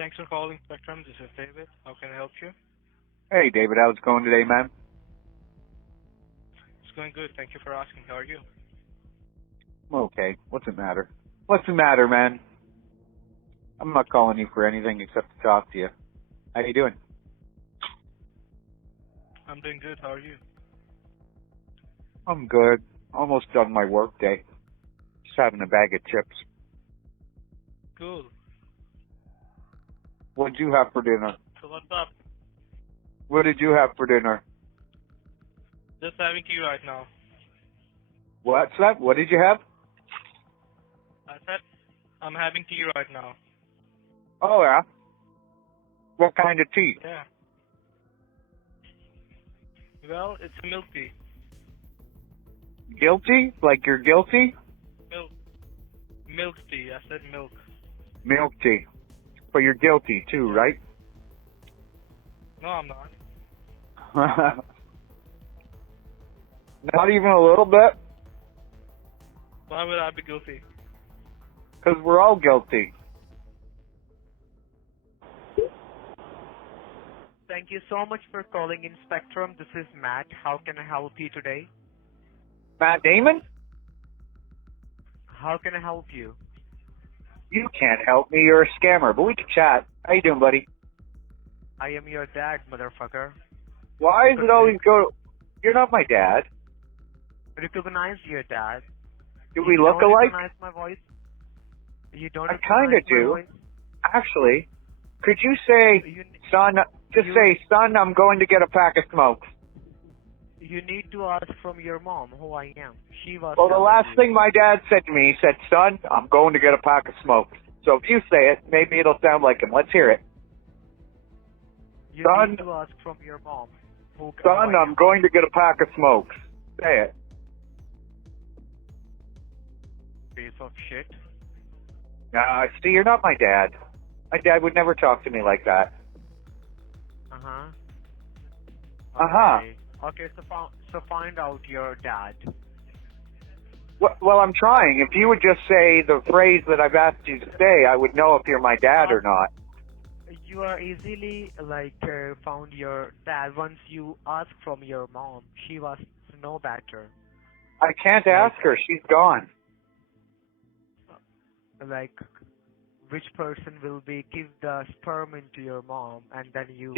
Thanks for calling Spectrum. This is David. How can I help you? Hey, David, how's it going today, man? It's going good. Thank you for asking. How are you? I'm okay. What's the matter? What's the matter, man? I'm not calling you for anything except to talk to you. How you doing? I'm doing good. How are you? I'm good. Almost done my work day. Just having a bag of chips. Cool. What'd you have for dinner? So what's up? What did you have for dinner? Just having tea right now. What's that? What did you have? I said I'm having tea right now. Oh, yeah? What kind of tea? Yeah. Well, it's milk tea. Guilty? Like you're guilty? Milk. Milk tea. I said milk. Milk tea. But you're guilty too, Yeah. right? No, I'm not. Not even a little bit? Why would I be guilty? Because we're all guilty. Thank you so much for calling in Spectrum. This is Matt. How can I help you today? Matt Damon? How can I help you? You can't help me. You're a scammer, but we can chat. How you doing, buddy? I am your dad, motherfucker. Why is it always go? You're not my dad. Recognize your dad. Do we You look don't alike? recognize my voice? You don't I kind of recognize my do. voice? Actually, could you say, You, son, say, son, I'm going to get a pack of smokes. you need to ask from your mom who I am. She was Well, the telling last you. thing my dad said to me, he said, son, I'm going to get a pack of smokes. So if you say it, maybe it'll sound like him. Let's hear it. You Son, need to ask from your mom who son, I I'm am. going to get a pack of smokes. Say it. Piece of shit. See, you're not my dad. My dad would never talk to me like that. Uh-huh. Uh-huh. Okay. Okay, so find out your dad. Well, I'm trying. If you would just say the phrase that I've asked you to say, I would know if you're my dad or not. You are easily found your dad once you ask from your mom. She was to know better. I can't ask her. She's gone. Like which person will be give the sperm into your mom, and then you.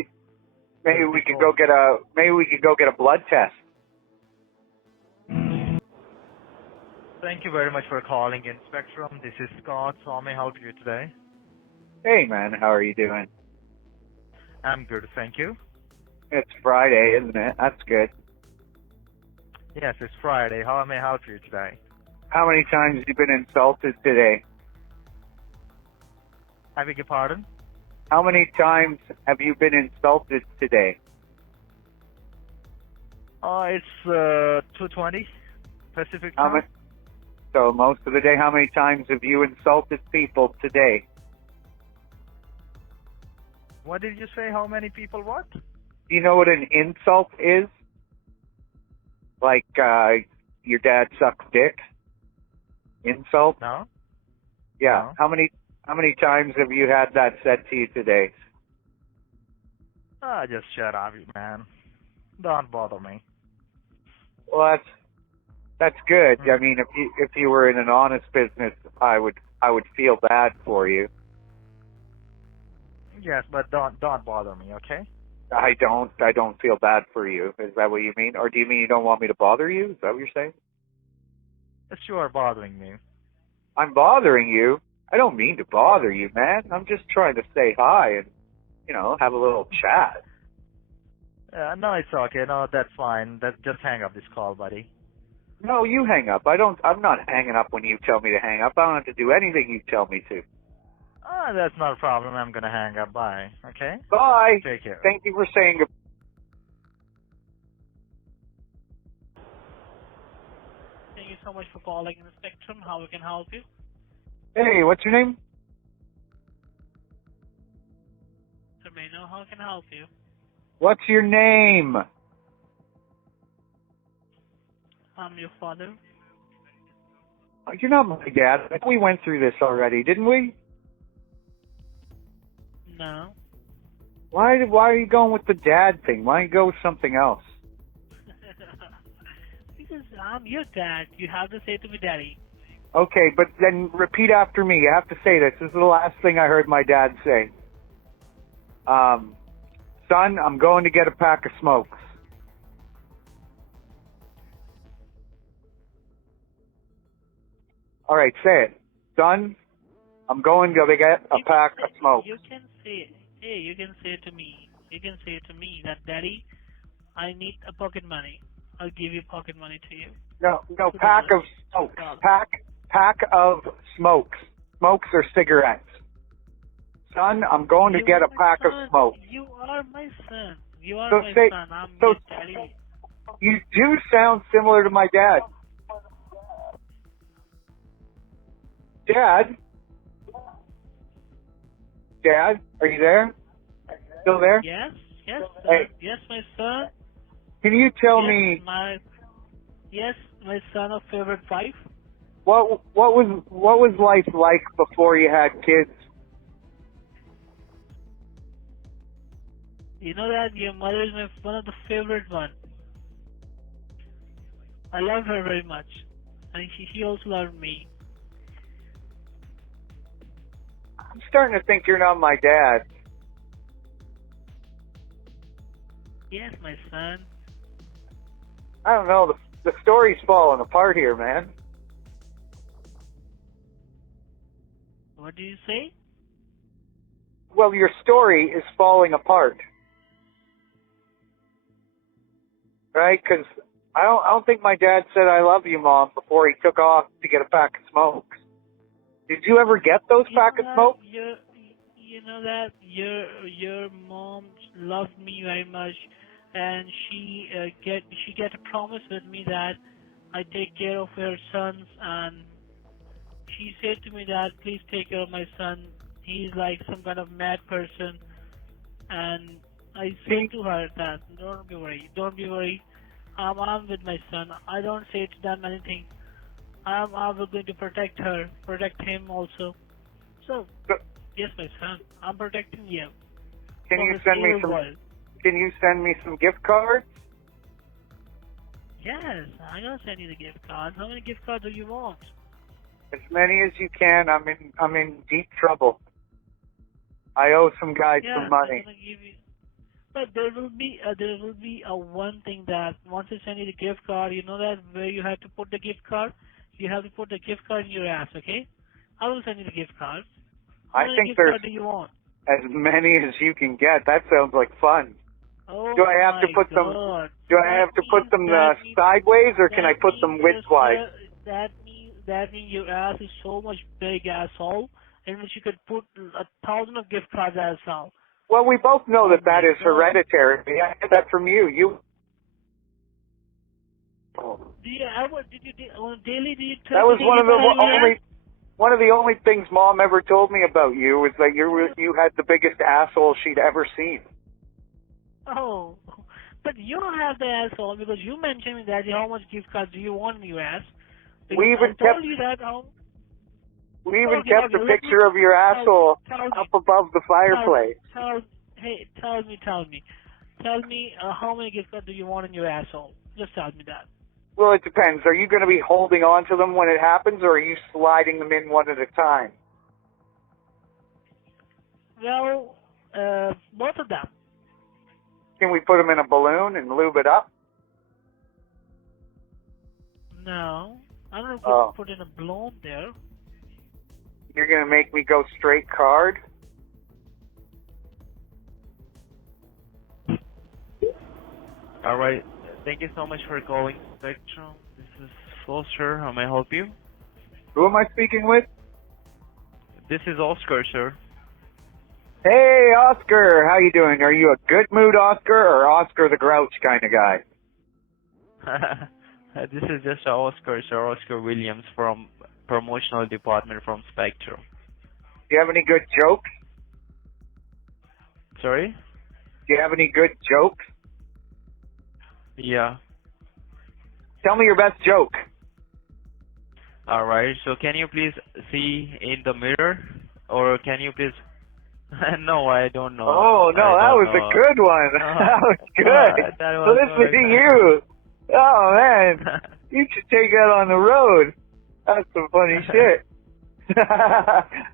Maybe we could go get a blood test. Thank you very much for calling in Spectrum. This is Scott. So how may I help you today? Hey, man, how are you doing? I'm good, thank you. It's Friday, isn't it? That's good. Yes, it's Friday. How may I help you today? How many times have you been insulted today? I beg your pardon? How many times have you been insulted today? It's 2:20 Pacific How time. many? So most of the day, how many times have you insulted people today? What did you say? How many people what? Do you know what an insult is? Like, your dad sucks dick? Insult? No? Yeah. No. How many times have you had that said to you today? Just shut up, man. Don't bother me. Well, that's good. I mean, if you were in an honest business, I would feel bad for you. Yes, but don't bother me, okay? I don't feel bad for you. Is that what you mean? Or do you mean you don't want me to bother you? Is that what you're saying? Yes, you are bothering me. I'm bothering you? I don't mean to bother you, man. I'm just trying to say hi and, have a little chat. No, it's okay. No, that's fine. Just hang up this call, buddy. No, you hang up. I'm not hanging up when you tell me to hang up. I don't have to do anything you tell me to. That's not a problem. I'm gonna hang up. Bye. Okay? Bye. Take care. Thank you for saying goodbye. Thank you so much for calling in Spectrum. How we can help you? Hey, what's your name? Sir, may I know how can I help you? What's your name? I'm your father. You're not my dad. We went through this already, didn't we? No. Why are you going with the dad thing? Why don't you go with something else? Because I'm your dad. You have to say to me, Daddy. Okay, but then repeat after me. You have to say this. This is the last thing I heard my dad say. Son, I'm going to get a pack of smokes. All right, say it. Son, I'm going to get a pack of smokes. You can say, hey, you can say to me. You can say to me that, Daddy, I need a pocket money. I'll give you pocket money to you. No, $2. pack of smokes. Pack of smokes. Smokes or cigarettes. Son, I'm going to You get are a my pack of son. smokes. You are my son. You are So my say- son. I'm so- your daddy. You do sound similar to my dad. Dad? Dad, are you there? Still there? Yes, yes, son. Hey. Yes, my son. Can you tell Yes, me Yes, my son of favorite wife. what was life like before you had kids? You know that your mother is one of the favorite one. I love her very much, and she also loved me. I'm starting to think you're not my dad. Yes, my son. I don't know. The story's falling apart here, man. What do you say? Well, your story is falling apart, right? Because I don't think my dad said "I love you, Mom" before he took off to get a pack of smokes. Did you ever get those pack of smokes? You know that your mom loved me very much, and she get a promise with me that I take care of her sons, and she said to me that please take care of my son. He's like some kind of mad person, and I said to her that don't be worried. I'm with my son. I don't say to them anything. I'm going to protect him also. So, yes, my son, I'm protecting you. Can from you this send me evil some? world. Can you send me some gift cards? Yes, I'm gonna send you the gift cards. How many gift cards do you want? As many as you can. I'm in deep trouble. I owe some guys Yeah, some I'm money. gonna give you. But there will be a one thing that once I send you the gift card, you know that where you have to put the gift card. You have to put the gift card in your ass, okay? I will send you the gift cards. How I many think gift there's cards do you want? as many as you can get. That sounds like fun. Oh Do I have to my put them? God. Do I have to put them sideways, or can I put them widthwise? That means your ass is so much big, asshole, in which you could put 1,000 of gift cards as well. Well, we both know that my is God. hereditary. I get that from you. On a daily, do you That was one of the only. only things Mom ever told me about you was that you had the biggest asshole she'd ever seen. Oh, but you don't have the asshole because you mentioned me that how much gift cards do you want in your ass? We even I told you that. We even Okay, kept okay, a let picture me- of your asshole tell me. up above the fireplace. Tell me how many gift cards do you want in your asshole? Just tell me that. Well, it depends. Are you going to be holding on to them when it happens, or are you sliding them in one at a time? Well, both of them. Can we put them in a balloon and lube it up? No, I'm not Oh. going to put in a balloon there. You're going to make me go straight card? All right. Thank you so much for calling Spectrum. This is Foster. How may I help you? Who am I speaking with? This is Oscar, sir. Hey, Oscar. How you doing? Are you a good mood Oscar or Oscar the Grouch kind of guy? This is just Oscar, sir. Oscar Williams from promotional department from Spectrum. Do you have any good jokes? Sorry? Do you have any good jokes? Yeah. Tell me your best joke. All right. So can you please see in the mirror, or can you please No, I don't know. Oh, no, I that don't was know. a good one. That was good. That was Listen good. to you. Oh, man. You should take that on the road. That's some funny shit.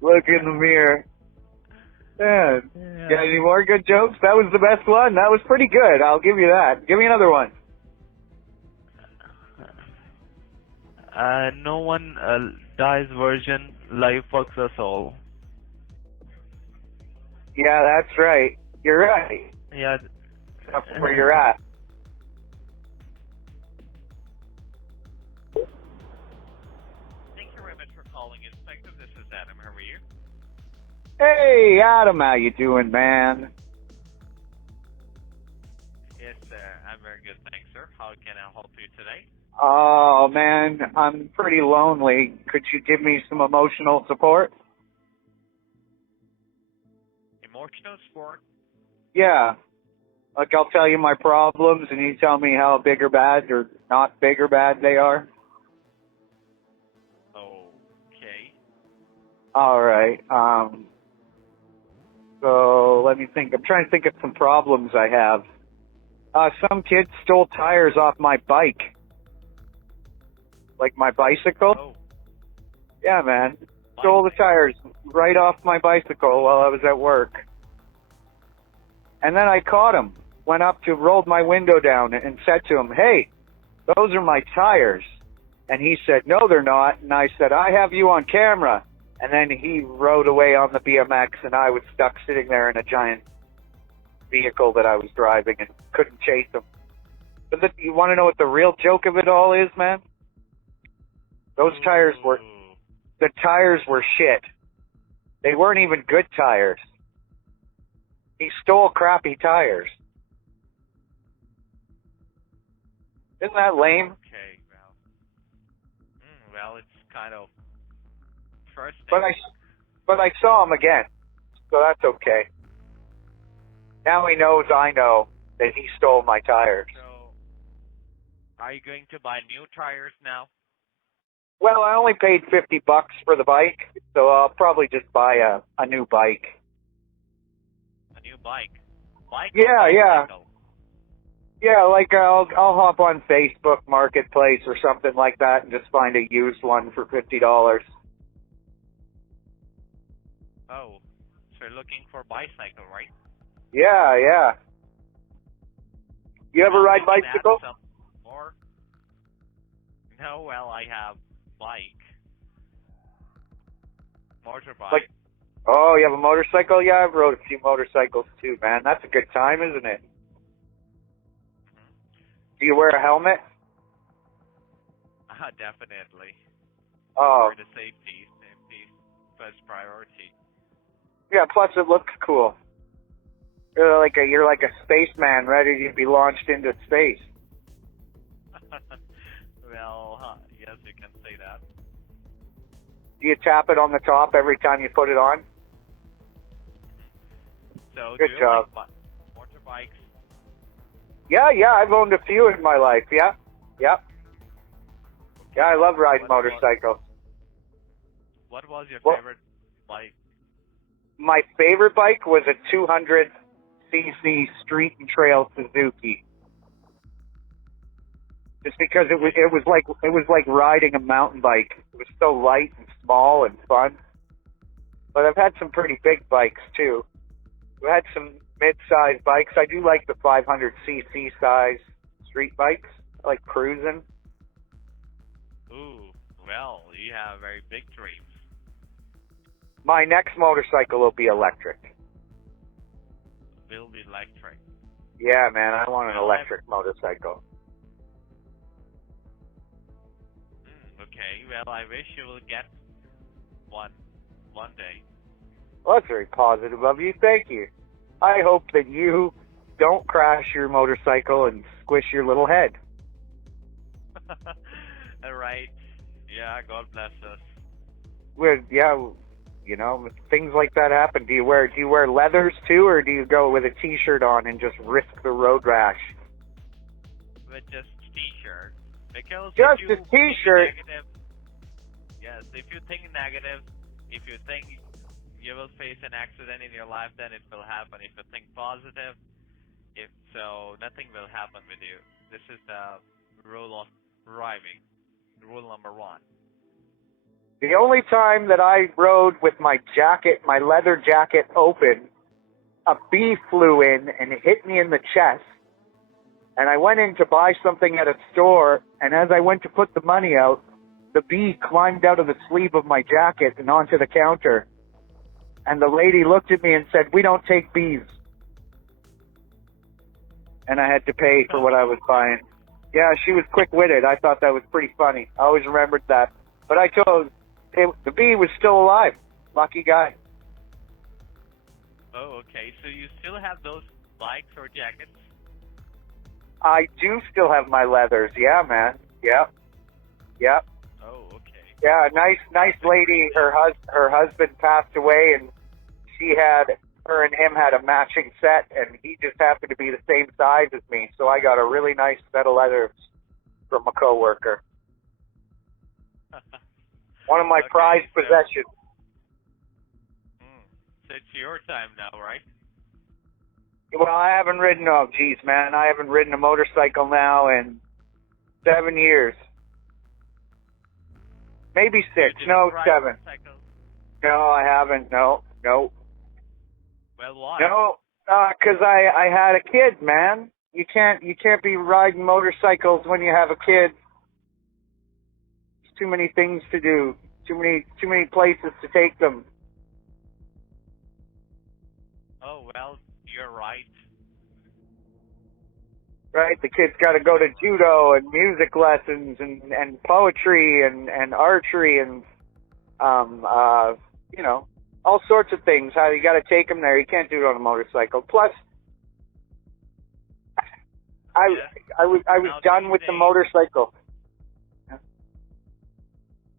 Look in the mirror. Man, Yeah. got any more good jokes? That was the best one. That was pretty good. I'll give you that. Give me another one. No one dies virgin. Life fucks us all. Yeah, that's right. You're right. Yeah. That's where you're at. Thank you very much for calling Inspector. This is Adam. How are you? Hey, Adam, how you doing, man? Yes, I'm very good, thanks, sir. How can I help you today? Oh, man, I'm pretty lonely. Could you give me some emotional support? Emotional support? Yeah. Like, I'll tell you my problems, and you tell me how big or bad or not big or bad they are. Okay. All right. So let me think. I'm trying to think of some problems I have. Some kid stole tires off my bike. Like my bicycle? Oh, Yeah, man. Stole the tires right off my bicycle while I was at work. And then I caught him. Went up to, rolled my window down and said to him, "Hey, those are my tires." And he said, "No, they're not." And I said, "I have you on camera." And then he rode away on the BMX, and I was stuck sitting there in a giant vehicle that I was driving and couldn't chase him. But you want to know what the real joke of it all is, man? Those tires were, the tires were shit. They weren't even good tires. He stole crappy tires. Isn't that lame? okay. Well, it's kind of frustrating. But I saw him again, so that's okay. Now he knows I know that he stole my tires. So, are you going to buy new tires now? Well, I only paid $50 for the bike, so I'll probably just buy a new bike. A new bike? Bike? Yeah, or yeah. bicycle? Yeah, like I'll hop on Facebook Marketplace or something like that and just find a used one for $50. Oh, so you're looking for bicycle, right? Yeah, yeah. You ever ride We can add bicycle? some more. No, well, I have bike. Motorbike. Like, oh, you have a motorcycle? Yeah, I've rode a few motorcycles too, man. That's a good time, isn't it? Do you wear a helmet? Definitely. Oh, For the safety first priority. yeah. Plus, it looks cool. You're like a spaceman ready to be launched into space. Well, yes, you can say that. Do you tap it on the top every time you put it on? So, Good do you job. like motorbikes? Yeah, yeah. I've owned a few in my life. Yeah, yeah. Yeah, I love riding motorcycles. What was your Well- favorite bike? My favorite bike was a 200cc street and trail Suzuki. Just because it was like riding a mountain bike. It was so light and small and fun. But I've had some pretty big bikes too. I've had some mid-sized bikes. I do like the 500cc size street bikes. I like cruising. Ooh, well, you have very big dreams. My next motorcycle will be electric. Will be electric. Yeah, man, I want an electric motorcycle. Okay, well, I wish you will get one day. Well, that's very positive of you. Thank you. I hope that you don't crash your motorcycle and squish your little head. All right. Yeah, God bless us. With you know, things like that happen. Do you wear leathers too, or do you go with a t-shirt on and just risk the road rash? With just t-shirt. Because Just if you a t-shirt? think negative, yes, if you think negative, if you think you will face an accident in your life, then it will happen. If you think positive, if so, nothing will happen with you. This is the rule of driving. Rule number 1. The only time that I rode with my jacket, my leather jacket open, a bee flew in and hit me in the chest. And I went in to buy something at a store, and as I went to put the money out, the bee climbed out of the sleeve of my jacket and onto the counter. And the lady looked at me and said, "We don't take bees." And I had to pay for what I was buying. Yeah, she was quick-witted. I thought that was pretty funny. I always remembered that. But I told the bee was still alive. Lucky guy. Oh, okay. So you still have those bikes or jackets? I do still have my leathers. Yeah, man. Yep. Yep. Oh, okay. Yeah, nice lady. Her husband passed away, and her and him had a matching set, and he just happened to be the same size as me. So I got a really nice set of leathers from a coworker. One of my Okay, prized so- possessions. So it's your time now, right? Well, I haven't ridden. Oh, geez, man, I haven't ridden a motorcycle now in 7 years. Maybe 6. You No, didn't ride 7. motorcycles? No, I haven't. No. Well, why? No, 'cause I had a kid, man. You can't be riding motorcycles when you have a kid. There's too many things to do. Too many places to take them. Oh, well, you're right. Right? The kid's got to go to judo and music lessons and poetry and archery and all sorts of things. How you got to take him there. You can't do it on a motorcycle. Plus, I was Now done these with the days- motorcycle.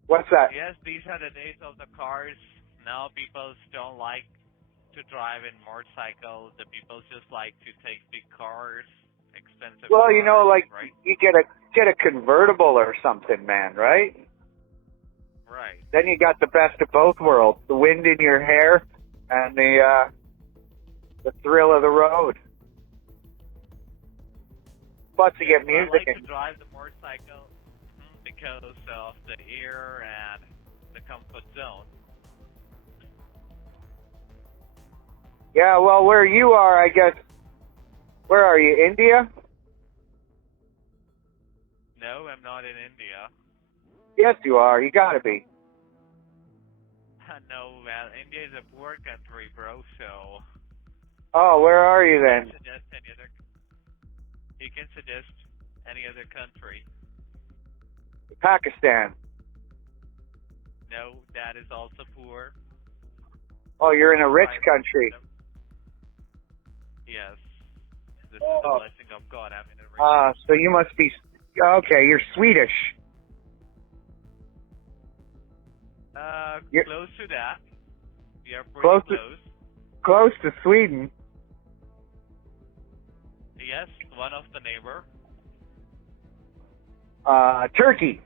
What's that? Yes, these are the days of the cars. Now people don't like to drive in motorcycles. The people just like to take big cars, expensive Well, cars, like right? you get a convertible or something, man, right? Right. Then you got the best of both worlds: the wind in your hair and the thrill of the road. Plus, you get I music. like to And, drive the motorcycle because of the air and the comfort zone. yeah, well, where you are, I guess. Where are you? India? No, I'm not in India. Yes, you are. You gotta be. No, well, India is a poor country, bro, so Oh, where are you then? you can suggest any other country. Pakistan. No, that is also poor. Oh, you're in a rich Private country. system. Yes. This is Oh. the blessing of God. I'm in a rich So you must be. Okay, you're Swedish. You're- close to that. We are pretty Close to- close. Close to Sweden. Yes, one of the neighbor. Turkey.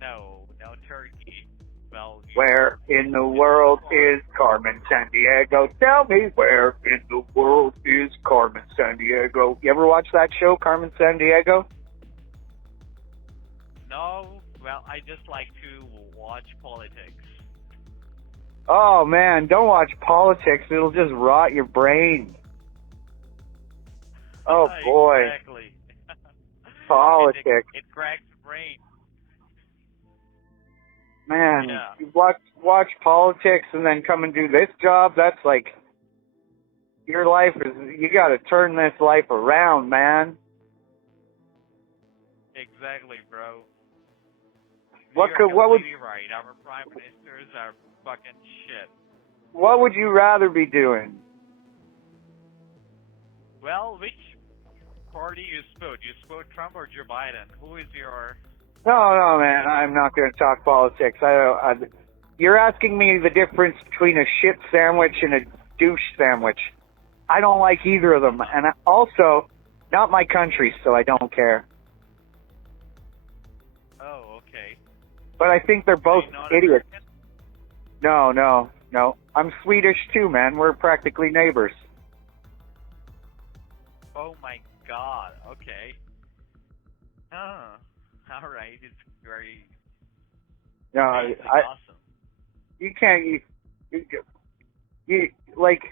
No, Turkey. Well, Where in the world is Carmen Sandiego? Tell me, where in the world is Carmen Sandiego? You ever watch that show, Carmen Sandiego? No, well, I just like to watch politics. Oh man, don't watch politics. It'll just rot your brain. Oh boy, Exactly. politics. It cracks the brain. Man, Yeah. you watch politics and then come and do this job. That's like your life is. You got to turn this life around, man. Exactly, bro. What You're would completely right. Our prime ministers are fucking shit. what would you rather be doing? Well, which party you spoke? You spoke Trump or Joe Biden? Who is your... No, man. I'm not going to talk politics. You're asking me the difference between a shit sandwich and a douche sandwich. I don't like either of them, and also, not my country, so I don't care. Oh, okay. but I think they're both Are you not idiots. American? No. I'm Swedish too, man. We're practically neighbors. Oh my god, okay. Oh, alright, it's very, No, basic, I awesome. you can't you like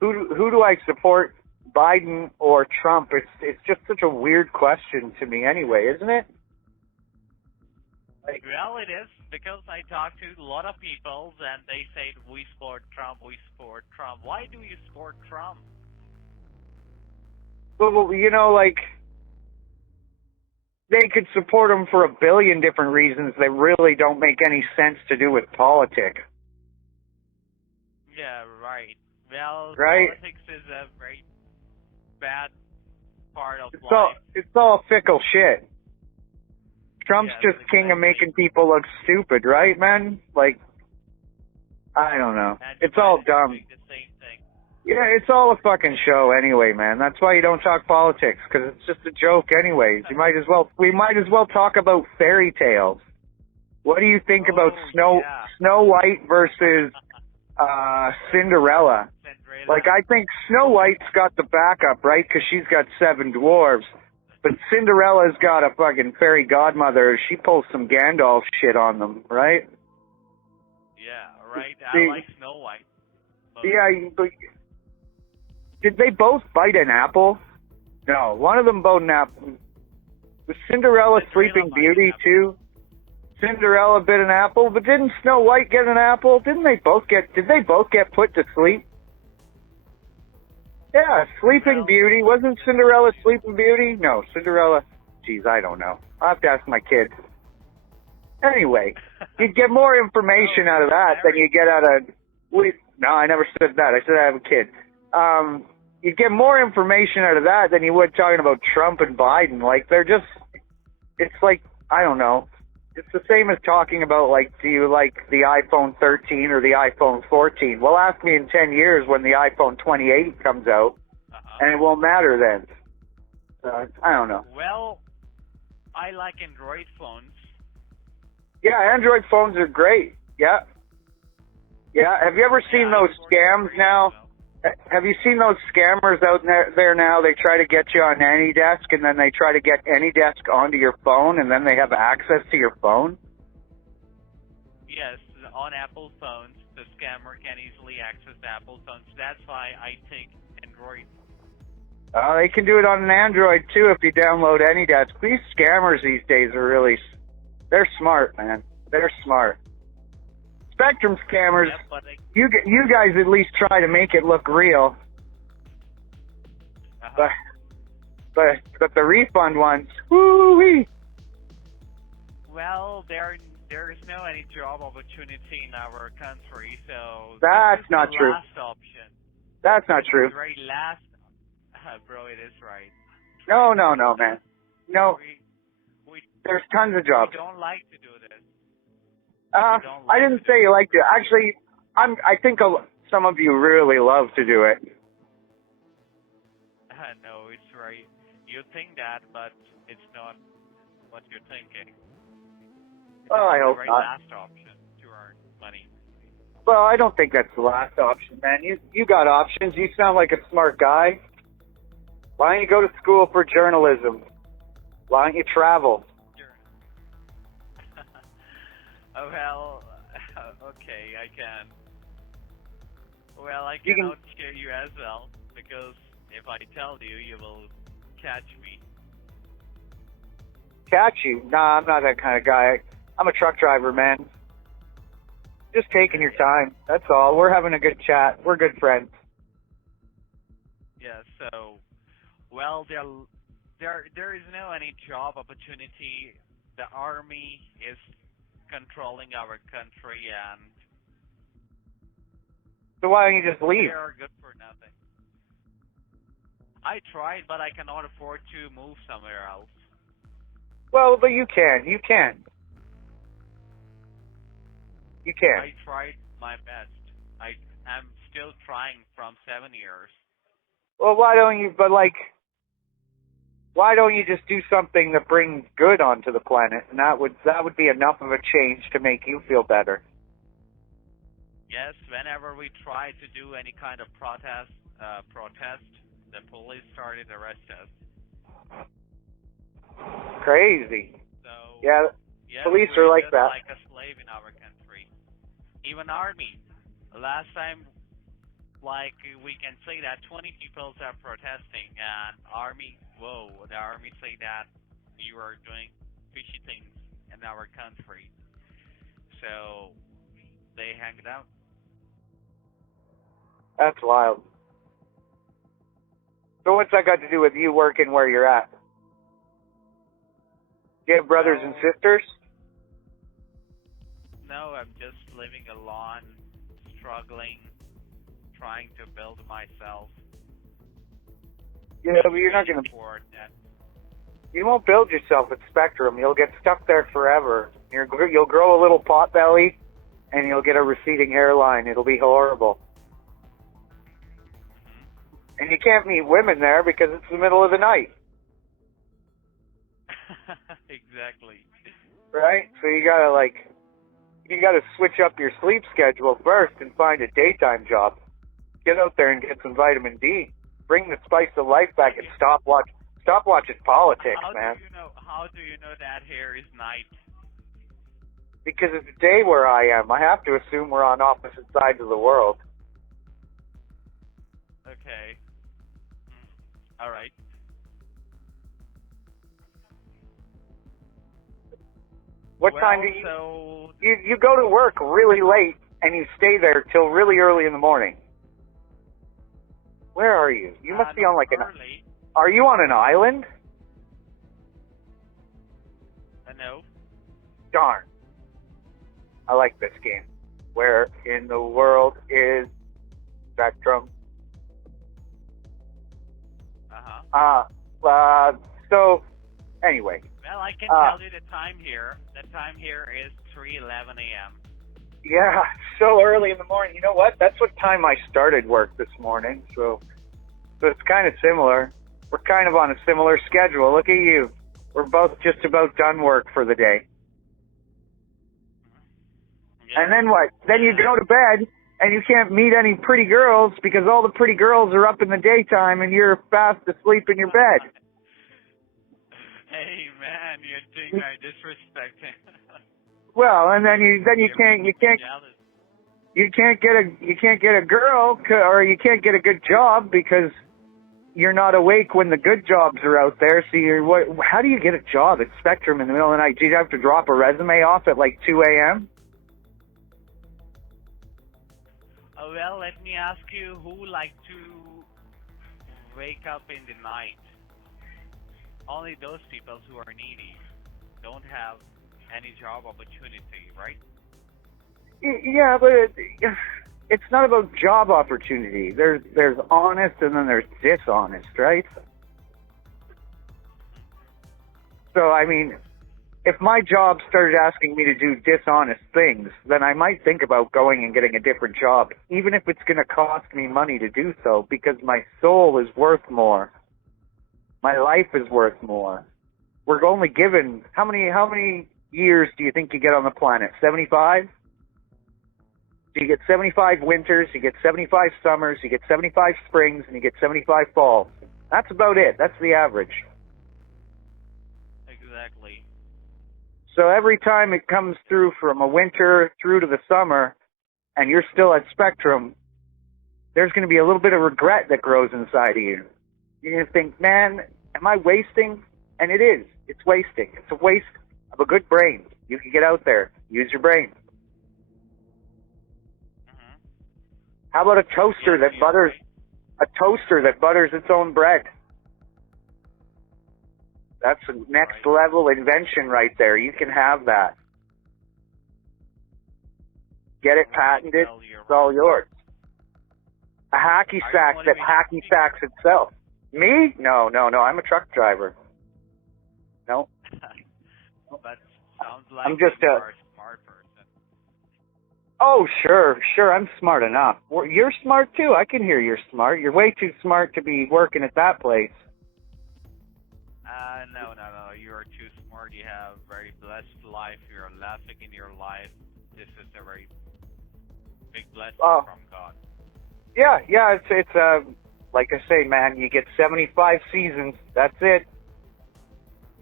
who do I support, Biden or Trump? It's just such a weird question to me anyway, isn't it? Like, Well, it is, because I talk to a lot of people and they say, we support Trump, we support Trump. Why do you support Trump? well, you know, like they could support him for a billion different reasons that really don't make any sense to do with politics. Yeah, right. Well, Right. politics is a very bad part of It's all life. it's all fickle shit. Trump's Yes, just king of exactly. making people look stupid, right, man? Like, I don't know. And It's all Biden is dumb. doing the same thing. Yeah, it's all a fucking show anyway, man. That's why you don't talk politics, because it's just a joke anyways. We might as well talk about fairy tales. What do you think about Oh, yeah. Snow White versus Cinderella? Cinderella. Like, I think Snow White's got the backup, right? Because she's got 7 dwarves. But Cinderella's got a fucking fairy godmother. She pulls some Gandalf shit on them, right? Yeah, right. See- I like Snow White. But Yeah, but did they both bite an apple? No, one of them bit an apple. Was Cinderella Sleeping bite Beauty an apple. too? Cinderella bit an apple, but didn't Snow White get an apple? Did they both get put to sleep? Yeah, Sleeping Well- Beauty. Wasn't Cinderella Sleeping Beauty? No, Cinderella. Geez, I don't know. I'll have to ask my kid. Anyway, you'd get more information out of that than you get out of... No, I never said that. I said I have a kid. You'd get more information out of that than you would talking about Trump and Biden. Like, they're just... It's like, I don't know. It's the same as talking about, like, do you like the iPhone 13 or the iPhone 14? Well, ask me in 10 years when the iPhone 28 comes out, and it won't matter then. I don't know. Well, I like Android phones. Yeah, Android phones are great. Yeah. Yeah, have you ever seen those scams now? Have you seen those scammers out there now? They try to get you on AnyDesk, and then they try to get AnyDesk onto your phone, and then they have access to your phone? Yes, on Apple phones, the scammer can easily access Apple phones. That's why I think Android. They can do it on an Android, too, if you download AnyDesk. These scammers these days are really... They're smart, man. They're smart. Spectrum scammers, Yeah, but you guys at least try to make it look real. But the refund ones, woo-wee. well, there is no any job opportunity in our country, so That's this is not the true. last option. That's not true. The very last, bro, it is right. No, man. No, We there's tons of jobs. don't like to do this. I didn't say you liked it. Actually, I think some of you really love to do it. No, it's right. You think that, but it's not what you're thinking. Well, I It's hope the very not. last option to earn money. Well, I don't think that's the last option, man. You got options. You sound like a smart guy. Why don't you go to school for journalism? Why don't you travel? Oh, well, okay, I can. Well, I You can- cannot share you as well, because if I tell you, you will catch me. Catch you? Nah, I'm not that kind of guy. I'm a truck driver, man. Just taking your time. That's all. We're having a good chat. We're good friends. Yeah, so, well, there is no any job opportunity. The army is controlling our country, and So why don't you just leave? they are good for nothing. I tried, but I cannot afford to move somewhere else. Well, but you can. You can. You can. I tried my best. I am still trying from 7 years. Well, why don't you? But like, Why don't you just do something that brings good onto the planet, and that would be enough of a change to make you feel better. Yes, whenever we try to do any kind of protest, the police started to arrest us. Crazy. So Yeah, yes, police we're are like just that. like a slave in our country. Even army. Last time, like we can say that 20 people are protesting, and army, the army say that you are doing fishy things in our country. So they hang it out. That's wild. So what's that got to do with you working where you're at? Do you have brothers and sisters? No, I'm just living alone, struggling, trying to build myself. Yeah, but you're not going to... You won't build yourself at Spectrum. You'll get stuck there forever. You'll grow a little pot belly, and you'll get a receding hairline. It'll be horrible. And you can't meet women there because it's the middle of the night. Exactly. Right? So you gotta switch up your sleep schedule first and find a daytime job. Get out there and get some vitamin D. Bring the spice of life back and stop watching politics, man. How do you know that here is night? Because it's day where I am. I have to assume we're on opposite sides of the world. Okay. All right. What time do you go to work really late and you stay there till really early in the morning? Where are you? You must be on like early. Are you on an island? No. Darn. I like this game. Where in the world is Spectrum? So, anyway. Well, I can tell you the time here. The time here is 3:11 a.m. Yeah, so early in the morning. You know what? That's what time I started work this morning. So it's kind of similar. We're kind of on a similar schedule. Look at you. We're both just about done work for the day. Yeah. And then what? Then you go to bed, and you can't meet any pretty girls because all the pretty girls are up in the daytime, and you're fast asleep in your bed. Hey man, you're doing my disrespecting. Well, and then you can't get a girl, or you can't get a good job because you're not awake when the good jobs are out there. So how do you get a job at Spectrum in the middle of the night? Do you have to drop a resume off at like 2 a.m.? Well, let me ask you, who like to wake up in the night? Only those people who are needy, don't have any job opportunity, right? Yeah, but it's not about job opportunity. There's honest and then there's dishonest, right? So, I mean, if my job started asking me to do dishonest things, then I might think about going and getting a different job, even if it's going to cost me money to do so, because my soul is worth more. My life is worth more. We're only given, how many years do you think you get on the planet? 75? So you get 75 winters, you get 75 summers, you get 75 springs, and you get 75 falls. That's about it. That's the average. Exactly. So every time it comes through from a winter through to the summer, and you're still at Spectrum, there's going to be a little bit of regret that grows inside of you. You're going to think, man, am I wasting? And it is. It's wasting. It's a waste of a good brain. You can get out there. Use your brain. Mm-hmm. How about a toaster that butters its own bread? That's a next level invention right there. You can have that. Get it patented. It's all yours. A hacky sack that hacky sacks itself. Me? No. I'm a truck driver. No. But sounds like I'm just you are a smart person. Oh, sure. I'm smart enough. You're smart too. I can hear you're smart. You're way too smart to be working at that place. No. You are too smart. You have very blessed life. You're laughing in your life. This is a very big blessing from God. Yeah, it's like I say, man, you get 75 seasons. That's it.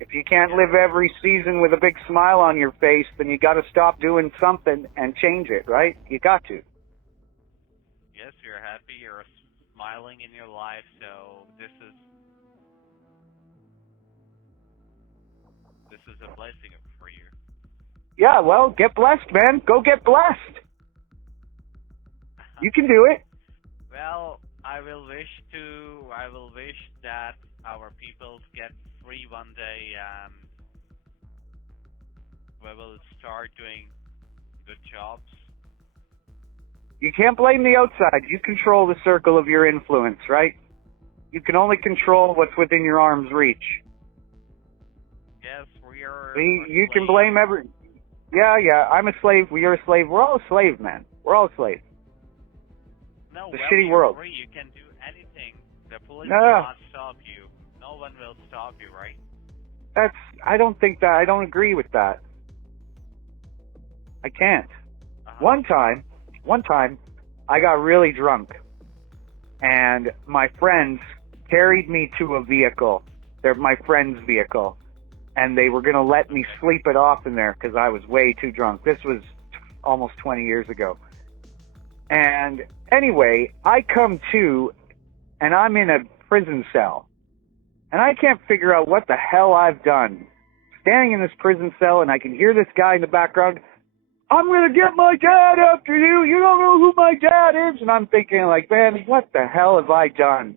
If you can't live every season with a big smile on your face, then you got to stop doing something and change it, right? You got to. Yes, you're happy. You're smiling in your life. So this is a blessing for you. Yeah, well, get blessed, man. Go get blessed. You can do it. Well, I will wish that our people get free one day and we will start doing good jobs. You can't blame the outside. You control the circle of your influence, right? You can only control what's within your arm's reach. Yes, we are. You can blame every... Yeah, I'm a slave. You're a slave. We're all a slave, man. We're all a slave. No, it's a shitty world. Free. You can do anything. The police No. will not stop you. No one will stop you, right? I don't think that. I don't agree with that. I can't. One time, I got really drunk, and my friends carried me to a vehicle. They're my friend's vehicle, and they were going to let me sleep it off in there because I was way too drunk. This was almost 20 years ago. And anyway, I come to, and I'm in a prison cell, and I can't figure out what the hell I've done. Standing in this prison cell, and I can hear this guy in the background, I'm going to get my dad after you. You don't know who my dad is. And I'm thinking, like, man, what the hell have I done?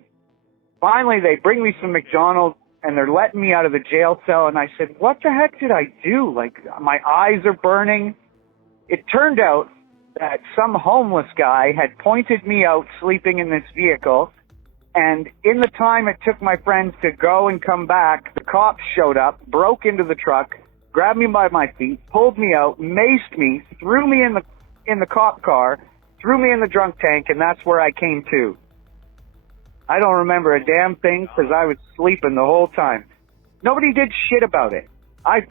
Finally, they bring me some McDonald's, and they're letting me out of the jail cell. And I said, what the heck did I do? Like, my eyes are burning. It turned out that some homeless guy had pointed me out sleeping in this vehicle. And in the time it took my friends to go and come back, the cops showed up, broke into the truck, grabbed me by my feet, pulled me out, maced me, threw me in the cop car, threw me in the drunk tank, and that's where I came to. I don't remember a damn thing because I was sleeping the whole time. Nobody did shit about it. I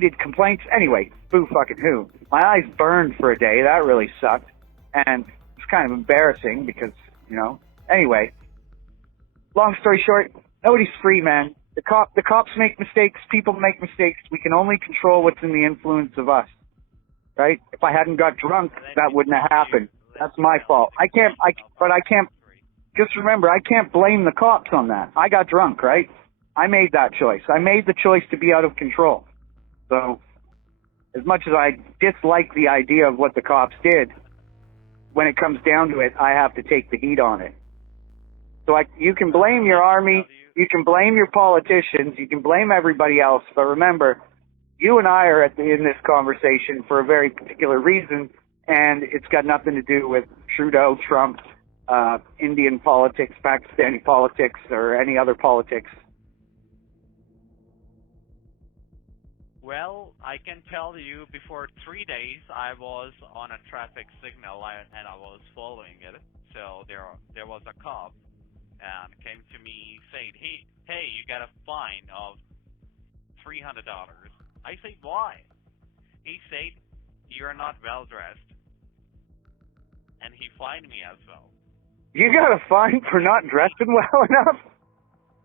did complaints. Anyway, boo fucking who. My eyes burned for a day. That really sucked. And it's kind of embarrassing because, Anyway, long story short, nobody's free, man. The cops make mistakes. People make mistakes. We can only control what's in the influence of us, right? If I hadn't got drunk, that wouldn't have happened. That's my fault. I can't. Just remember, I can't blame the cops on that. I got drunk, right? I made that choice. I made the choice to be out of control. So, as much as I dislike the idea of what the cops did, when it comes down to it, I have to take the heat on it. So you can blame your army, you can blame your politicians, you can blame everybody else, but remember, you and I are in this conversation for a very particular reason, and it's got nothing to do with Trudeau, Trump, Indian politics, Pakistani politics, or any other politics. Well, I can tell you before 3 days I was on a traffic signal and I was following it. So there was a cop and came to me saying, hey, you got a fine of $300. I said, why? He said, you're not well dressed. And he fined me as well. You got a fine for not dressing well enough?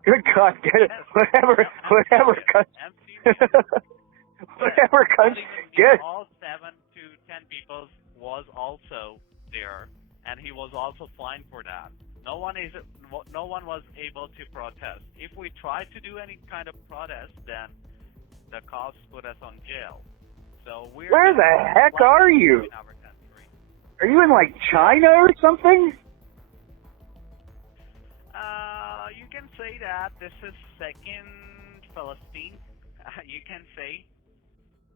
Good God, get it. Whatever. Whatever country, get. All 7 to 10 people was also there, and he was also fined for that. No one was able to protest. If we tried to do any kind of protest, then the cops put us on jail. So where the heck are you? In our country. Are you in like China or something? You can say that this is second Palestine. You can say.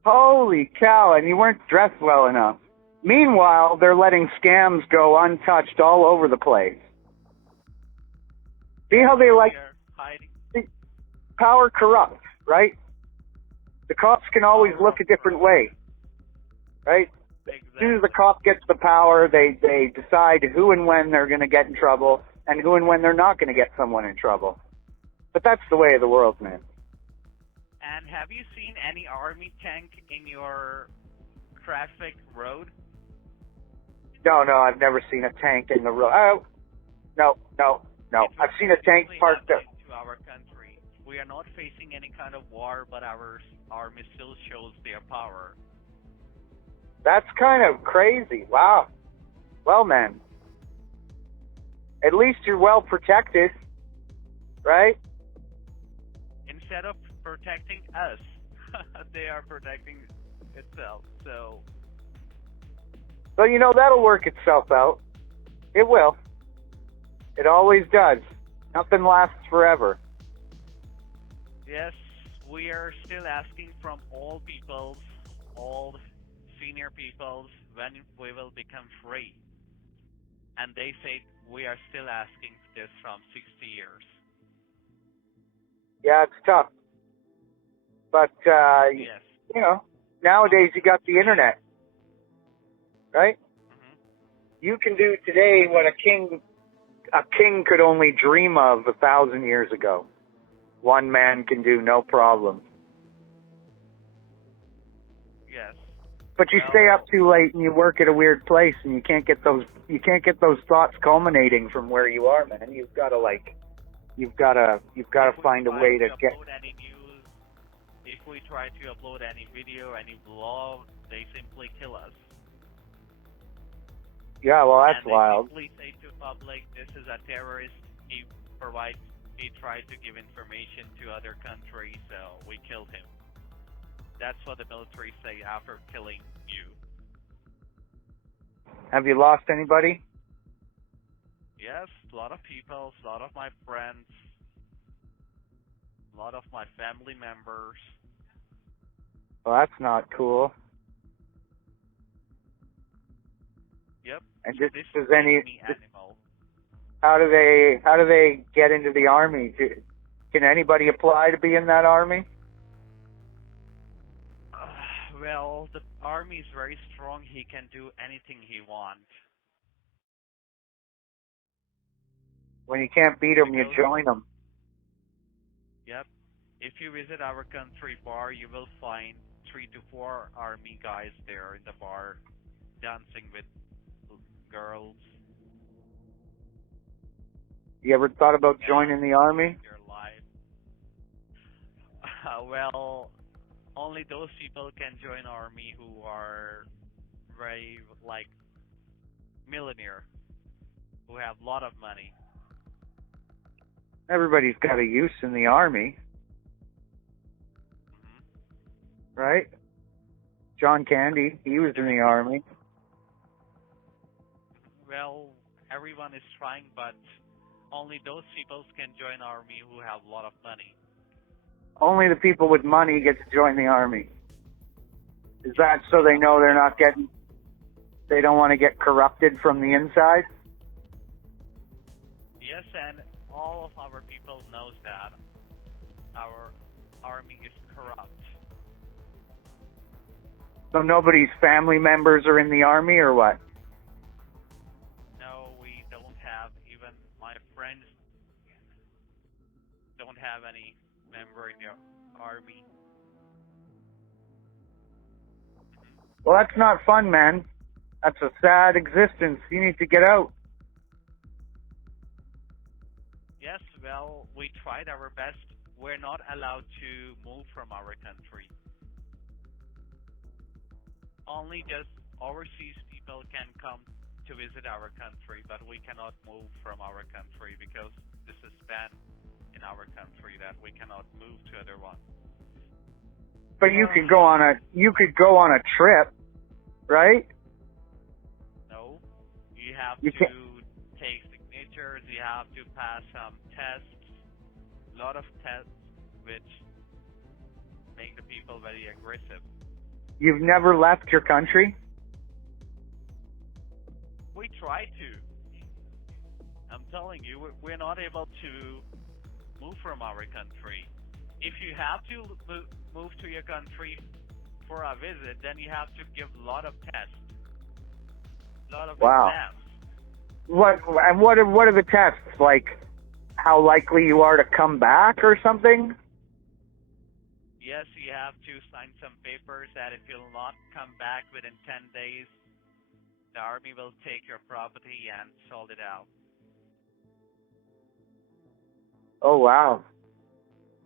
Holy cow, and you weren't dressed well enough. Meanwhile, they're letting scams go untouched all over the place. See how they like... Power corrupts, right? The cops can always look a different way, right? Exactly. As soon as the cop gets the power, they decide who and when they're going to get in trouble and who and when they're not going to get someone in trouble. But that's the way of the world, man. And have you seen any army tank in your traffic road? No, I've never seen a tank in the road. Oh, no. I've seen a tank parked up. To our country. We are not facing any kind of war, but our army still shows their power. That's kind of crazy. Wow. Well, man, at least you're well protected, right? Instead of protecting us, they are protecting itself. So, But you know, that'll work itself out. It will. It always does. Nothing lasts forever. yes, we are still asking from all peoples, all senior peoples, when we will become free. And they say we are still asking this from 60 years. Yeah, it's tough. But, Yes. you know, nowadays you got the internet, right? Hmm. You can do today what a king could only dream of 1,000 years ago. One man can do, no problem. Yes. But you Well- stay up too late and you work at a weird place and you can't get those thoughts culminating from where you are, man. You've got to find a way to get. Upload any news, if we try to upload any video, any blog, they simply kill us. Yeah, well, that's and they wild. simply say to public, this is a terrorist. He tried to give information to other countries, so we killed him. That's what the military say after killing you. Have you lost anybody? Yes, a lot of people, a lot of my friends, a lot of my family members. Well, that's not cool. Yep. And This does is any? me animal. How do they get into the army? Can anybody apply to be in that army? Well, the army is very strong. He can do anything he wants. When you can't beat them, you Because- join them. Yep. If you visit our country bar, you will find 3 to 4 army guys there in the bar dancing with girls. You ever thought about joining the army? Their life. Well, only those people can join army who are very like millionaire, who have a lot of money. Everybody's got a use in the army, Hmm. right? John Candy, he was in the army. Well, everyone is trying, but only those people can join army who have a lot of money. Only the people with money get to join the army. Is that so they know they don't want to get corrupted from the inside? Yes, and all of our people knows that our army is corrupt. So nobody's family members are in the army or what? No, we don't have, even my friends don't have any member in the army. Well, that's not fun, man. That's a sad existence. You need to get out. Yes, well, we tried our best. We're not allowed to move from our country. Only just overseas people can come to visit our country, but we cannot move from our country because this is banned in our country that we cannot move to other one. But you could go on a trip, right? No, you have You to can't- take signatures, you have to pass some tests, a lot of tests which make the people very aggressive. You've never left your country? We try to. I'm telling you, we're not able to move from our country. If you have to move to your country for a visit, then you have to give a lot of tests, a lot of Wow. exams. What are the tests? Like how likely you are to come back or something? Yes, you have to sign some papers that if you'll not come back within 10 days, the army will take your property and sold it out. Oh, wow.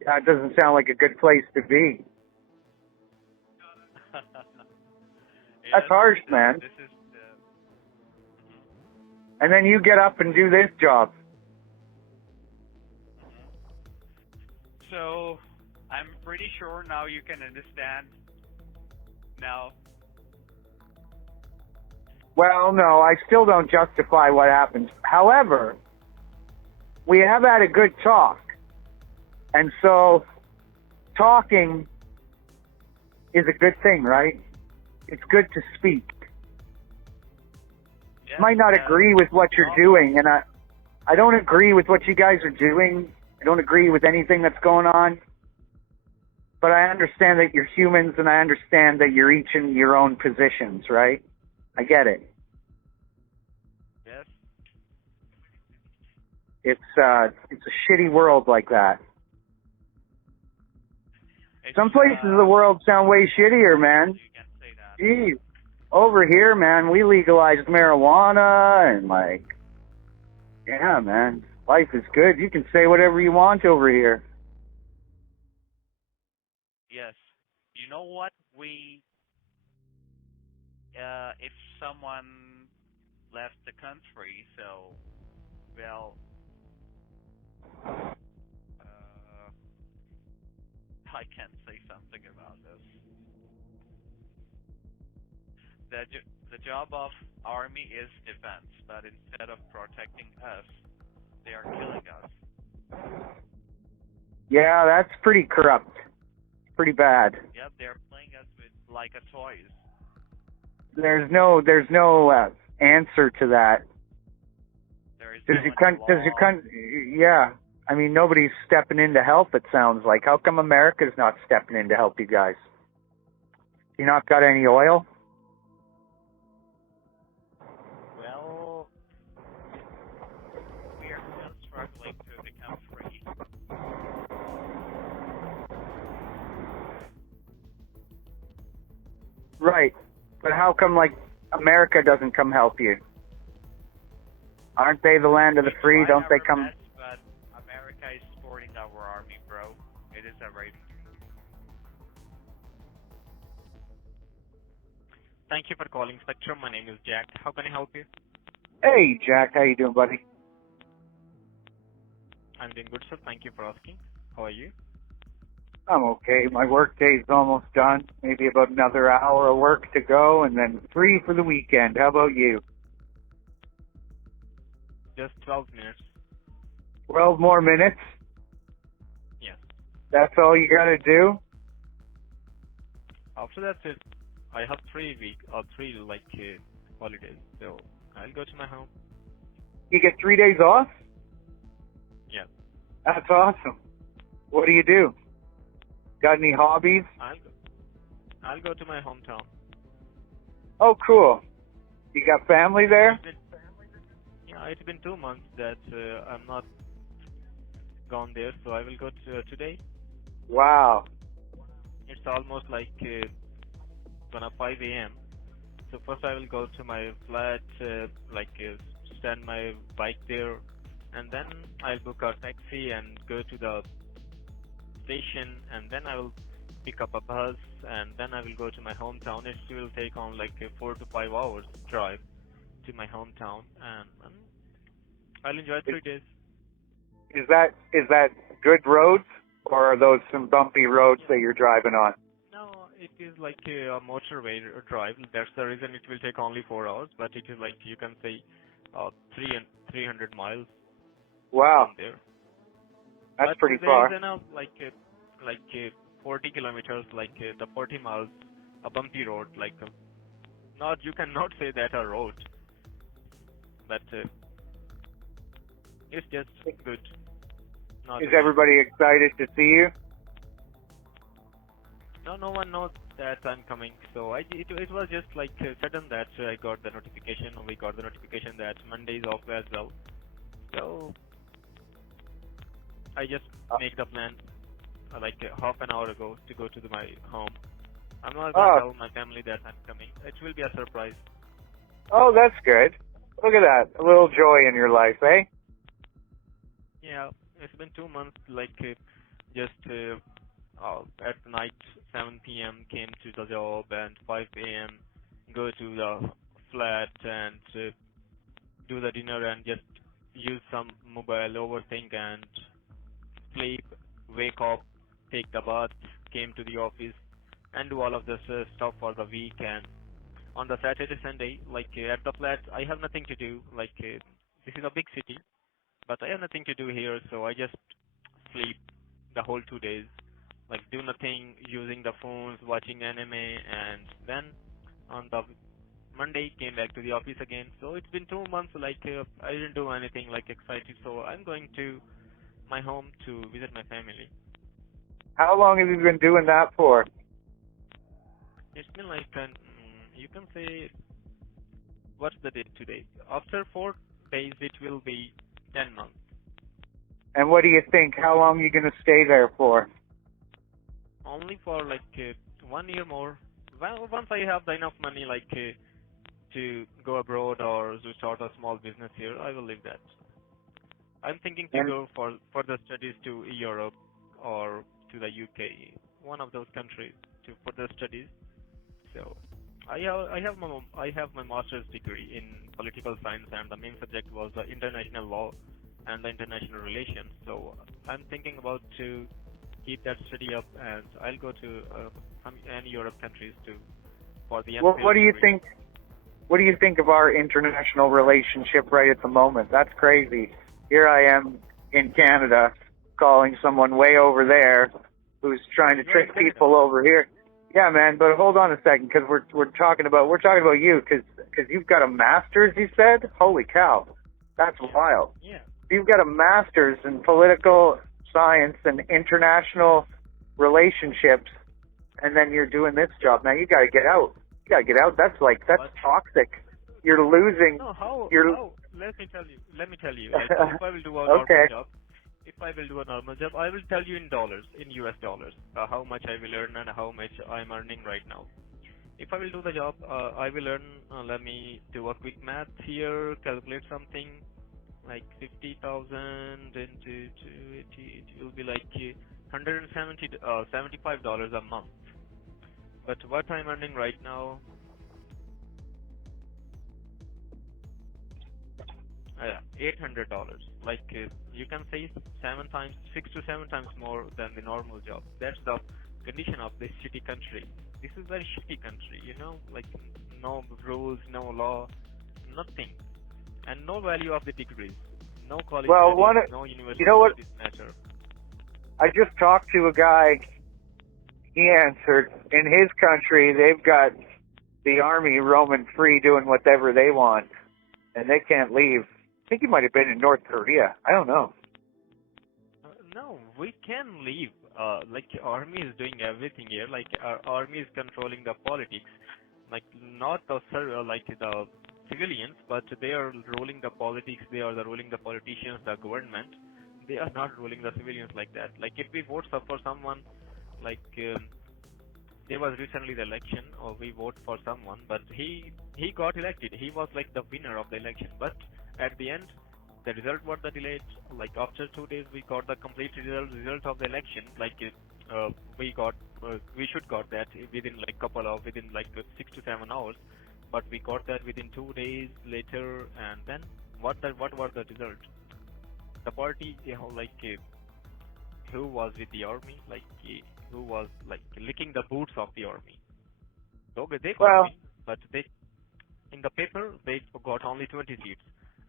That doesn't sound like a good place to be. That's Yes, harsh, man. This is the, And then you get up and do this job. So, I'm pretty sure now you can understand. Now, Well, no, I still don't justify what happens. However, we have had a good talk. And so, talking is a good thing, right? It's good to speak. yes, Might not agree with what you're doing, and I don't agree with what you guys are doing. I don't agree with anything that's going on. But I understand that you're humans, and I understand that you're each in your own positions, right? I get it. Yes. It's a shitty world like that. Some places of the world sound way shittier, man. You can say that. Geez. Over here, man, we legalized marijuana and yeah, man, life is good. You can say whatever you want over here. Yes. You know what? If someone left the country, so, well, I can't say something about this. The job of army is defense, but instead of protecting us, they are killing us. Yeah, that's pretty corrupt. Pretty bad. Yep, they're playing us with like a toys. There's no answer to that. There is Does no your any law. yeah. I mean, nobody's stepping in to help, it sounds like. How come America's not stepping in to help you guys? You not got any oil? Well, we are still struggling to become free. Right. But how come, America doesn't come help you? Aren't they the land of the free? We try Don't they our come? best, but America is supporting our army, bro. It is a right. Thank you for calling Spectrum. My name is Jack. How can I help you? Hey, Jack, how you doing, buddy? I'm doing good, sir. Thank you for asking. How are you? I'm okay. My work day's almost done. Maybe about another hour of work to go, and then free for the weekend. How about you? Just 12 minutes. 12 more minutes? Yes. That's all you gotta do? After that, I have 3 holidays. So I'll go to my home. You get 3 days off? Yeah. That's awesome. What do you do? Got any hobbies? I'll go to my hometown. Oh, cool. You got family there? It's been 2 months that I'm not gone there, so I will go today. Wow. It's almost gonna 5 a.m. So first I will go to my flat, stand my bike there, and then I'll book a taxi and go to the station, and then I will pick up a bus, and then I will go to my hometown. It will take on a 4 to 5 hours drive to my hometown, and I'll enjoy 3 days. Is that good roads, or are those some bumpy roads that you're driving on? No, it is like a motorway drive. That's the reason it will take only 4 hours, but it is you can say 300 miles Wow. from there. That's but pretty there far. is enough 40 kilometers, the 40 miles, a bumpy road, not, you cannot say that a road, but it's just good. Not Is a- everybody excited to see you? No one knows that I'm coming, so it was just sudden that I got the notification, we got the notification that Monday is off as well, so I just make the plan like half an hour ago to go to my home. I'm not Oh. gonna tell my family that I'm coming. It will be a surprise. Oh, that's good. Look at that. A little joy in your life, eh? Yeah, it's been 2 months. Like just at night, 7 p.m. came to the job and 5 a.m. go to the flat and do the dinner and just use some mobile, overthink and sleep, wake up, take the bath, came to the office, and do all of this stuff for the week. And on the Saturday, Sunday, like at the flat, I have nothing to do. Like this is a big city, but I have nothing to do here, so I just sleep the whole 2 days. Like do nothing, using the phones, watching anime, and then on the Monday came back to the office again. So it's been 2 months. Like I didn't do anything like exciting. So I'm going to my home to visit my family. How long have you been doing that for? It's been like you can say, what's the date today? After 4 days, it will be 10 months. And what do you think? How long are you going to stay there for? Only for like 1 year more. Well, once I have enough money, like to go abroad or to start a small business here, I will leave that. I'm thinking to And- go for further studies to Europe or to the UK, one of those countries, to further studies. So I have my master's degree in political science, and the main subject was the international law and the international relations. So I'm thinking about to keep that study up, and I'll go to any Europe countries for the Well, MPhil what do you degree. think? What do you think of our international relationship right at the moment? That's crazy. Here I am in Canada calling someone way over there who's trying to You're trick in Canada. people over here. Yeah, man, but hold on a second, because we're talking about you, because you've got a master's. You said, holy cow, that's wild. Yeah. You've got a master's in political science and international relationships, and then you're doing this job. Now you got to get out. You got to get out. That's What? toxic. You're losing. No, how? You're Let me tell you. Like, if I will do a normal Okay. job, I will tell you in dollars, in US dollars, how much I will earn and how much I'm earning right now. If I will do the job, I will earn. Let me do a quick math here. Calculate something like 50,000 into 280. It will be like $175 a month. But what I'm earning right now, $800. Like you can say 6 to 7 times more than the normal job. That's the condition of this shitty country. This is very shitty country, like no rules, no law, nothing, and no value of the degrees, no college Well, studies, no university you know what? studies matter. I just talked to a guy. He answered, in his country, they've got the army roaming free doing whatever they want, and they can't leave. I think he might have been in North Korea. I don't know. No, we can leave. Like army is doing everything here. Like our army is controlling the politics. Like not the the civilians, but they are ruling the politics. They are ruling the politicians, the government. They are not ruling the civilians like that. Like if we vote for someone, like there was recently the election, or we vote for someone, but he got elected. He was like the winner of the election, but at the end, the result was delayed. Like after 2 days, we got the complete result of the election. Like we should got that within like 6 to 7 hours, but we got that within 2 days later. And then what was the result? The party, who was with the army, who was like licking the boots of the army. So they got Well- win, but they in the paper they got only 20 seats,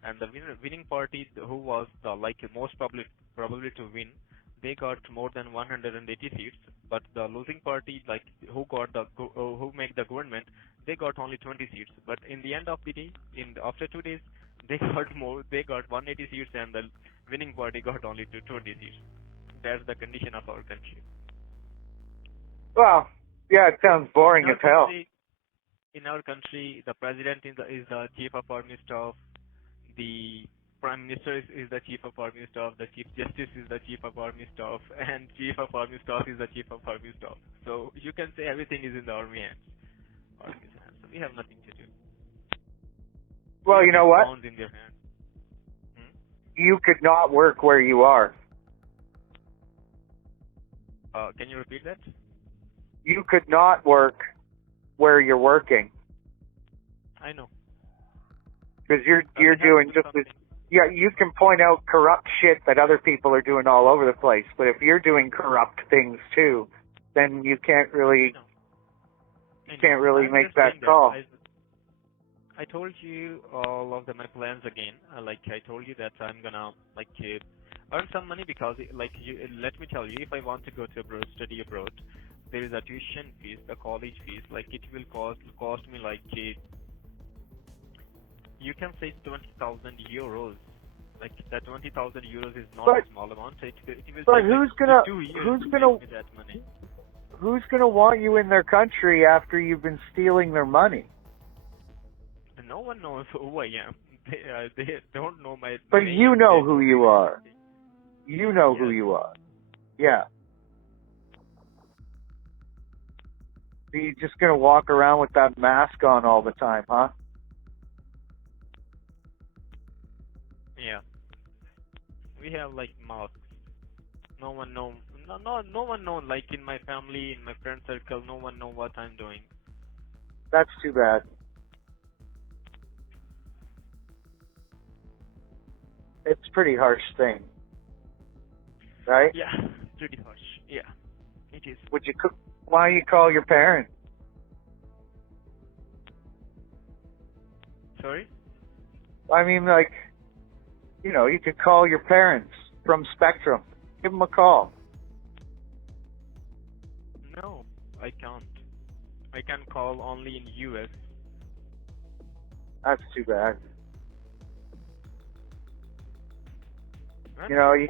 and the winning party, who was the most probably to win, they got more than 180 seats. But the losing party, who make the government, they got only 20 seats. But in the end of the day, after 2 days, they got more. They got 180 seats, and the winning party got only 20 seats. That's the condition of our country. Well, yeah, it sounds boring In our as hell. country- In our country, the president is the chief of army staff. The Prime Minister is the Chief of Army Staff, the Chief Justice is the Chief of Army Staff, and Chief of Army Staff is the Chief of Army Staff. So you can say everything is in the Army hands. Army's hands. So we have nothing to do. Well, you know what? Phones in their hands. You could not work where you are. Can you repeat that? You could not work where you're working I know. because you're We have to doing do just something. as, yeah. You can point out corrupt shit that other people are doing all over the place, but if you're doing corrupt things too, then you can't really I know. can't really I'm make just that saying call. I told you all of my plans again. Like I told you that I'm gonna earn some money because let me tell you, if I want to go to abroad, study abroad, there is a tuition fees, the college fees. Like it will cost me you can say 20,000 euros. Like that 20,000 euros is not But- a small amount. It will but take who's like gonna- 2 years who's to gonna- make me that money. Who's going to want you in their country after you've been stealing their money? No one knows who I am. They don't know my But name. you know They who don't you know are. anything. You know who Yes. you are. Yeah. So you're just going to walk around with that mask on all the time, huh? Yeah. We have masks. No one know. No one know. Like in my family, in my friend circle, no one know what I'm doing. That's too bad. It's a pretty harsh thing, right? Yeah, pretty harsh. Yeah, it is. Why don't you call your parents? Sorry? I mean, you could call your parents from Spectrum. Give them a call. No, I can't. I can call only in US. That's too bad. And You know, we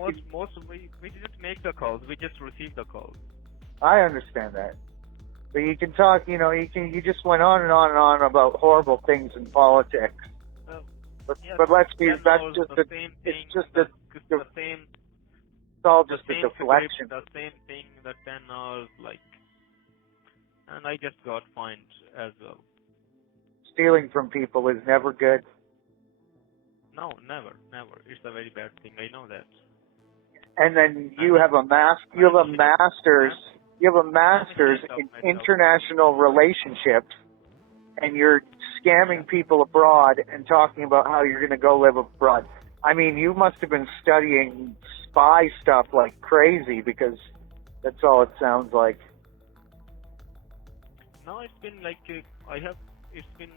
just make the calls. We just receive the calls. I understand that. But you can talk, you just went on and on and on about horrible things in politics. Yeah, But let's be, that that's was just the a, same it's thing. just the a, same. it's all The just a same deflection. script, the same thing, the 10 hours, and I just got fined as well. Stealing from people is never good. No, never. It's a very bad thing. I know that. And then you have a master's in international relationships, and you're scamming people abroad and talking about how you're going to go live abroad. I mean, you must have been studying spy stuff like crazy, because that's all it sounds like. No, it's been it's been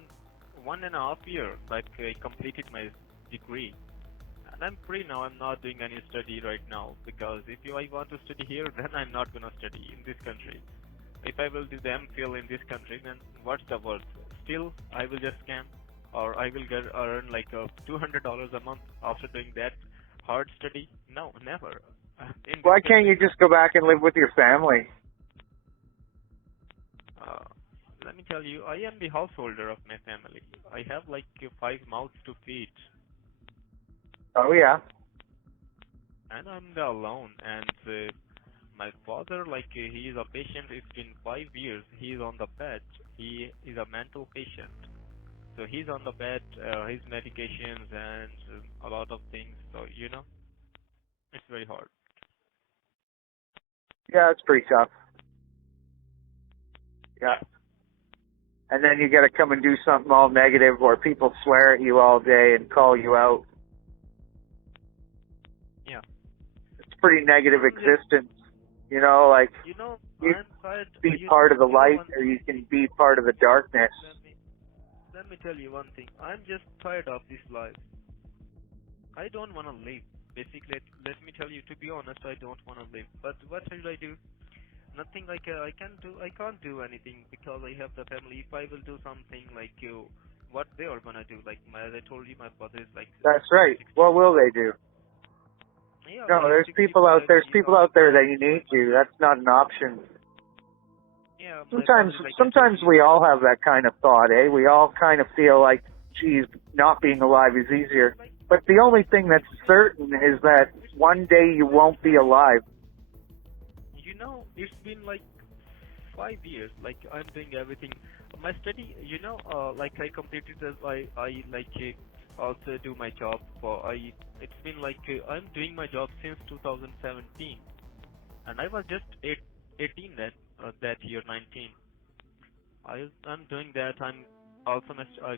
1.5 years I completed my degree. And I'm free now. I'm not doing any study right now, because if I want to study here, then I'm not going to study in this country. If I will do the MPhil in this country, then what's the worth? Still, I will just scam, or I will earn $200 a month after doing that hard study. No, never. Why can't you just go back and live with your family? Let me tell you, I am the householder of my family. I have 5 mouths to feed. Oh, yeah. And I'm the alone. And my father, he is a patient. It's been 5 years. He is on the bed. He is a mental patient. So he's on the bed, his medications and a lot of things. So, it's very hard. Yeah, it's pretty tough. Yeah. And then you got to come and do something all negative, or people swear at you all day and call you out. Yeah. It's a pretty negative existence. You I'm tired. be part of the light, or you can be part of the darkness. Let me tell you one thing. I'm just tired of this life. I don't want to live. Basically, let me tell you, to be honest, I don't want to live. But what should I do? Nothing I can't do anything, because I have the family. If I will do something what they are gonna do? As I told you, my father is That's right. What will they do? Yeah, No, there's people out there that you need to. That's not an option. Yeah. Sometimes we all have that kind of thought, eh? We all kind of feel like geez, not being alive is easier. But the only thing that's certain is that one day you won't be alive. You know, it's been like 5 years. Like I'm doing everything. My study, you know, like I completed this. I like also do my job. It's been like I'm doing my job since 2017, and I was just 18 that year, 19. I'm doing that. I'm also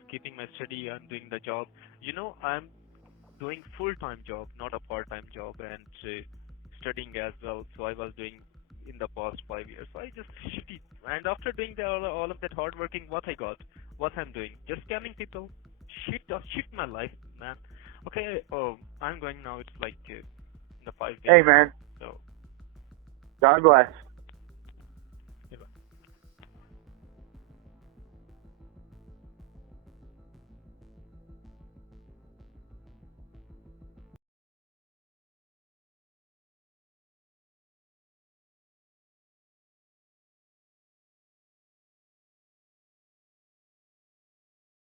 keeping my study. I'm doing the job. You know, I'm doing full-time job, not a part-time job, and studying as well. So I was doing in the past 5 years. So I just shitty. And after doing all of that hard working, what I got, what I'm doing, just scamming people. Shit my life, man. Okay, I'm going now. It's like in the 5 days. Hey, man. So God bless.